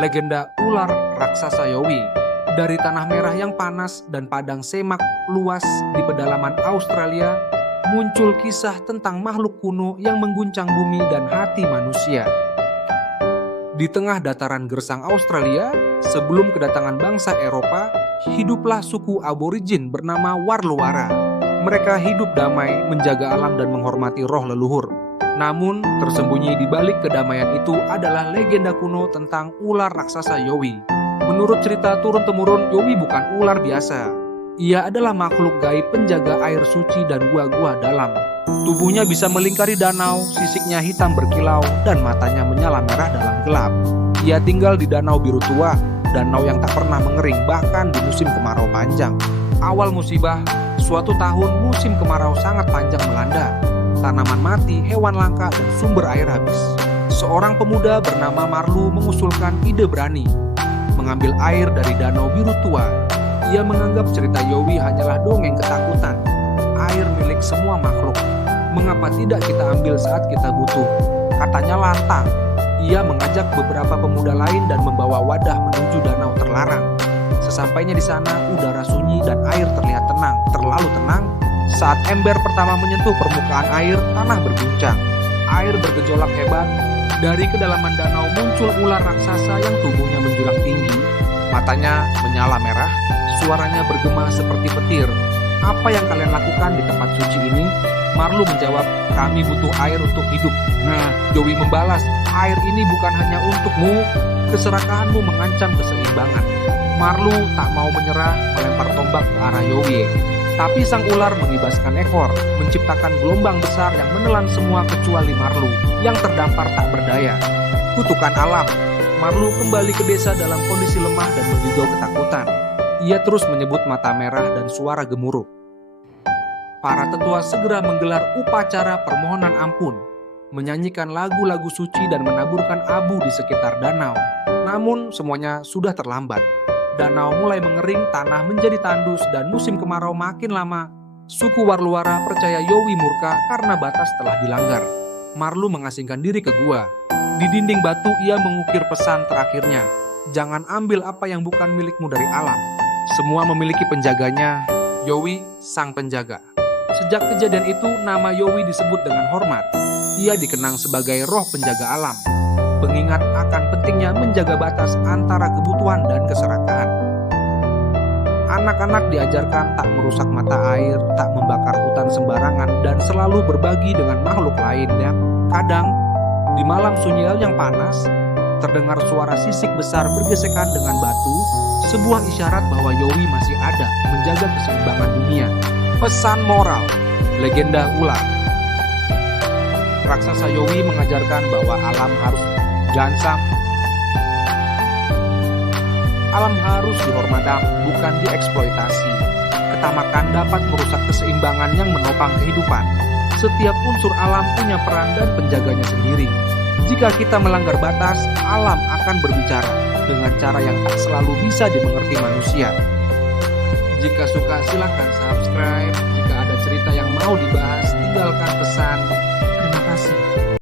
legenda ular raksasa Yowie. Dari tanah merah yang panas dan padang semak luas di pedalaman Australia, muncul kisah tentang makhluk kuno yang mengguncang bumi dan hati manusia. Di tengah dataran gersang Australia, sebelum kedatangan bangsa Eropa, hiduplah suku aborigin bernama Warluwara. Mereka hidup damai, menjaga alam dan menghormati roh leluhur. Namun, tersembunyi di balik kedamaian itu adalah legenda kuno tentang ular raksasa Yowie. Menurut cerita turun-temurun, Yowie bukan ular biasa. Ia adalah makhluk gaib penjaga air suci dan gua-gua dalam. Tubuhnya bisa melingkari danau, sisiknya hitam berkilau, dan matanya menyala merah dalam gelap. Ia tinggal di Danau Biru Tua, danau yang tak pernah mengering bahkan di musim kemarau panjang. Awal musibah, suatu tahun musim kemarau sangat panjang melanda. Tanaman mati, hewan langka, dan sumber air habis. Seorang pemuda bernama Marlu mengusulkan ide berani, mengambil air dari Danau Biru Tua. Ia menganggap cerita Yowie hanyalah dongeng ketakutan. Air milik semua makhluk. Mengapa tidak kita ambil saat kita butuh? Katanya lantang. Ia mengajak beberapa pemuda lain dan membawa wadah menuju danau terlarang. Sesampainya di sana, udara sunyi dan air terlihat tenang, terlalu tenang. Saat ember pertama menyentuh permukaan air, tanah berguncang. Air bergejolak hebat. Dari kedalaman danau muncul ular raksasa yang tubuhnya menjulang tinggi. Matanya menyala merah, suaranya bergema seperti petir. Apa yang kalian lakukan di tempat suci ini? Marlu menjawab, kami butuh air untuk hidup. Nah, Yowie membalas, air ini bukan hanya untukmu. Keserakahanmu mengancam keseimbangan. Marlu tak mau menyerah, melempar tombak ke arah Yowie. Tapi sang ular mengibaskan ekor, menciptakan gelombang besar yang menelan semua kecuali Marlu, yang terdampar tak berdaya. Kutukan alam. Marlu kembali ke desa dalam kondisi lemah dan menggigau ketakutan. Ia terus menyebut mata merah dan suara gemuruh. Para tetua segera menggelar upacara permohonan ampun, menyanyikan lagu-lagu suci dan menaburkan abu di sekitar danau. Namun semuanya sudah terlambat. Danau mulai mengering, tanah menjadi tandus, dan musim kemarau makin lama. Suku Warluwara percaya Yowie murka karena batas telah dilanggar. Marlu mengasingkan diri ke gua. Di dinding batu ia mengukir pesan terakhirnya. Jangan ambil apa yang bukan milikmu dari alam. Semua memiliki penjaganya, Yowie sang penjaga. Sejak kejadian itu, nama Yowie disebut dengan hormat. Ia dikenang sebagai roh penjaga alam, pengingat akan pentingnya menjaga batas antara kebutuhan dan keserakahan. Anak-anak diajarkan tak merusak mata air, tak membakar hutan sembarangan, dan selalu berbagi dengan makhluk lainnya. Kadang, di malam sunyi yang panas, terdengar suara sisik besar bergesekan dengan batu, sebuah isyarat bahwa Yowie masih ada, menjaga keseimbangan dunia. Pesan moral, legenda ular. Raksasa Yowie mengajarkan bahwa alam harus alam harus dihormati, bukan dieksploitasi. Ketamakan dapat merusak keseimbangan yang menopang kehidupan. Setiap unsur alam punya peran dan penjaganya sendiri. Jika kita melanggar batas, alam akan berbicara dengan cara yang tak selalu bisa dimengerti manusia. Jika suka silakan subscribe. Jika ada cerita yang mau dibahas, tinggalkan pesan. Terima kasih.